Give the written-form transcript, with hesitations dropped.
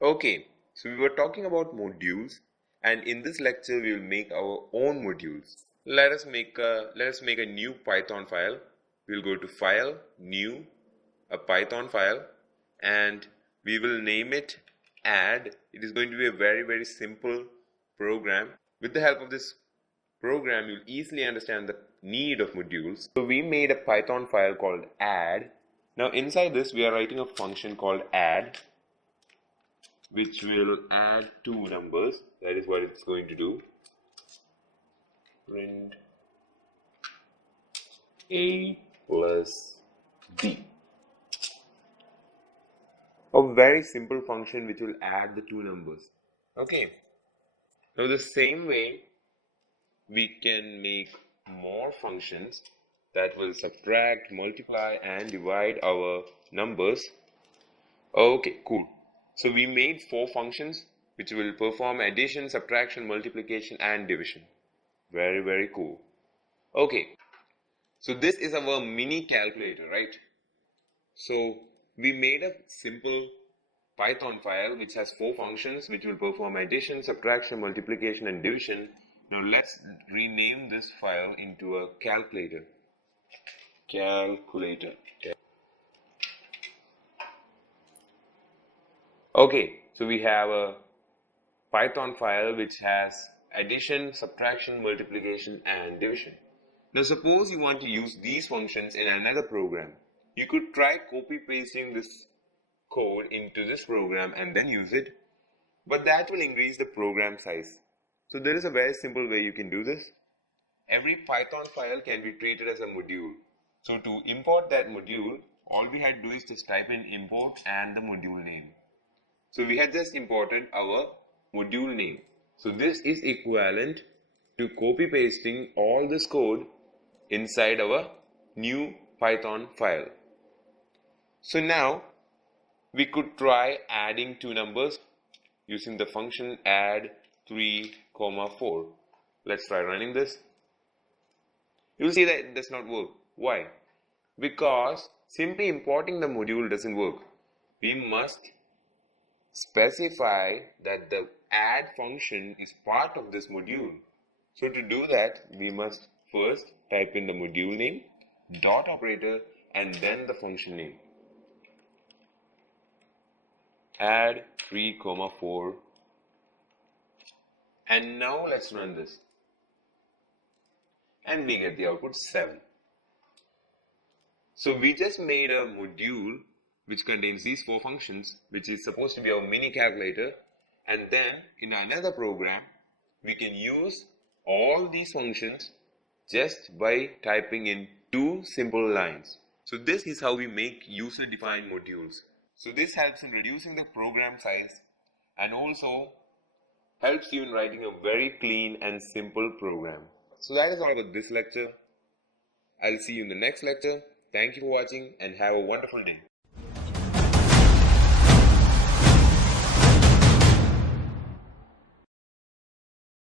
Okay, so we were talking about modules, and in this lecture we will make our own modules. Let us make a new Python file. We'll go to File, New, a Python file, and we will name it Add. It is going to be a very simple program. With the help of this program, you'll easily understand the need of modules. So we made a Python file called Add. Now inside this we are writing a function called Add, which will add two numbers. That is what it's going to do. Print A plus B. A very simple function which will add the two numbers. Okay. Now the same way we can make more functions that will subtract, multiply and divide our numbers. Okay, cool. So we made four functions which will perform addition, subtraction, multiplication and division. Very cool. Okay, so this is our mini calculator, right? So we made a simple Python file which has four functions which will perform addition, subtraction, multiplication and division. Now let's rename this file into a calculator. Calculator. Okay, so we have a Python file which has addition, subtraction, multiplication and division. Now suppose you want to use these functions in another program. You could try copy pasting this code into this program and then use it, but that will increase the program size. So there is a very simple way you can do this. Every Python file can be treated as a module. So to import that module, all we had to do is just type in import and the module name. So we had just imported our module name. So this is equivalent to copy pasting all this code inside our new Python file. So now we could try adding two numbers using the function add 3, 4. Let's try running this. You'll see that it does not work. Why? Because simply importing the module doesn't work. We must specify that the add function is part of this module. So to do that, we must first type in the module name, dot operator, and then the function name. Add 3, 4. And now let's run this. And we get the output 7. So we just made a module which contains these four functions, which is supposed to be our mini calculator, and then in another program we can use all these functions just by typing in two simple lines. So this is how we make user-defined modules. So this helps in reducing the program size and also helps you in writing a very clean and simple program. So that is all about this lecture. I'll see you in the next lecture. Thank you for watching and have a wonderful day.